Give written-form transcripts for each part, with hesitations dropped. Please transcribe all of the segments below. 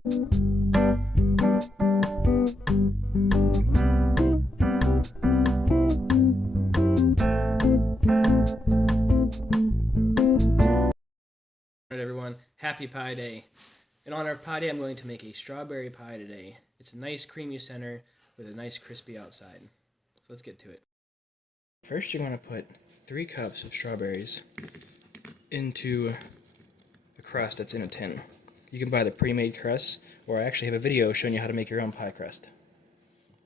Alright everyone, happy Pie Day. In honor of Pie Day, I'm going to make a strawberry pie today. It's a nice creamy center with a nice crispy outside. So let's get to it. First you're going to put 3 cups of strawberries into the crust that's in a tin. You can buy the pre-made crust, or I actually have a video showing you how to make your own pie crust.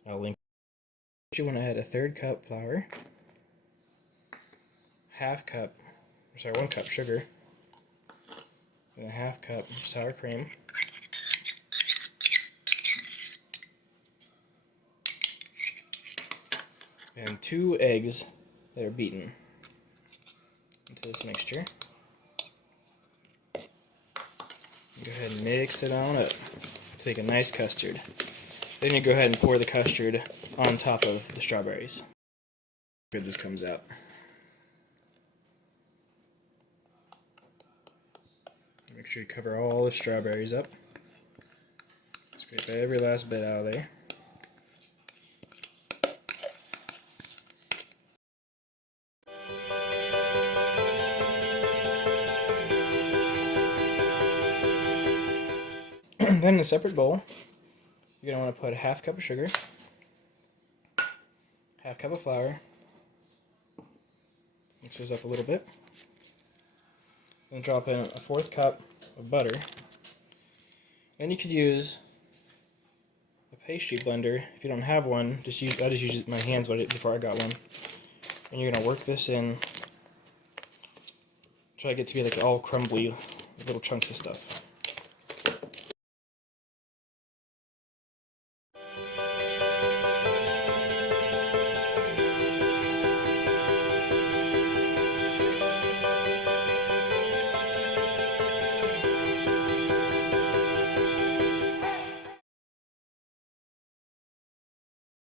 I'll link. You want to add a 1/3 cup flour, 1 cup sugar, and a 1/2 cup sour cream, and 2 eggs that are beaten into this mixture. Go ahead and mix it on up to make a nice custard. Then you go ahead and pour the custard on top of the strawberries. Good, this comes out. Make sure you cover all the strawberries up. Scrape every last bit out of there. Then in a separate bowl, you're going to want to put a 1/2 cup of sugar, 1/2 cup of flour, mix those up a little bit, then drop in a 1/4 cup of butter. Then you could use a pastry blender. If you don't have one, I just used my hands before I got one. And you're going to work this in, try to get to be like all crumbly little chunks of stuff.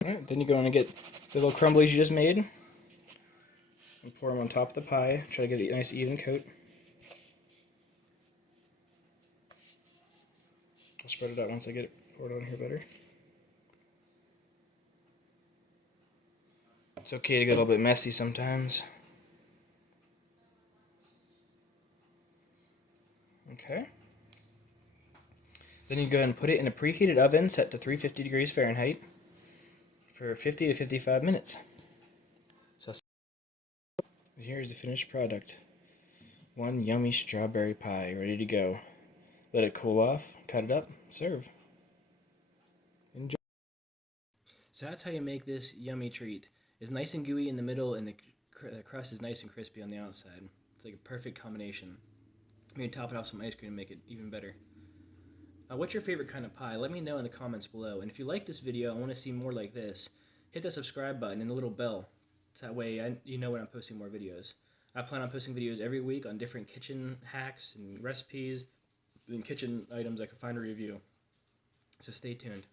Alright, then you're going to get the little crumblies you just made and pour them on top of the pie. Try to get a nice even coat. I'll spread it out once I get it poured on here better. It's okay to get a little bit messy sometimes. Okay. Then you go ahead and put it in a preheated oven set to 350 degrees Fahrenheit for 50 to 55 minutes. So here's the finished product. One yummy strawberry pie ready to go. Let it cool off, cut it up, serve. Enjoy. So that's how you make this yummy treat. It's nice and gooey in the middle, and the crust is nice and crispy on the outside. It's like a perfect combination. Maybe top it off some ice cream to make it even better. What's your favorite kind of pie? Let me know in the comments below. And if you like this video and want to see more like this, hit the subscribe button and the little bell. So that way you know when I'm posting more videos. I plan on posting videos every week on different kitchen hacks and recipes and kitchen items I can find or review. So stay tuned.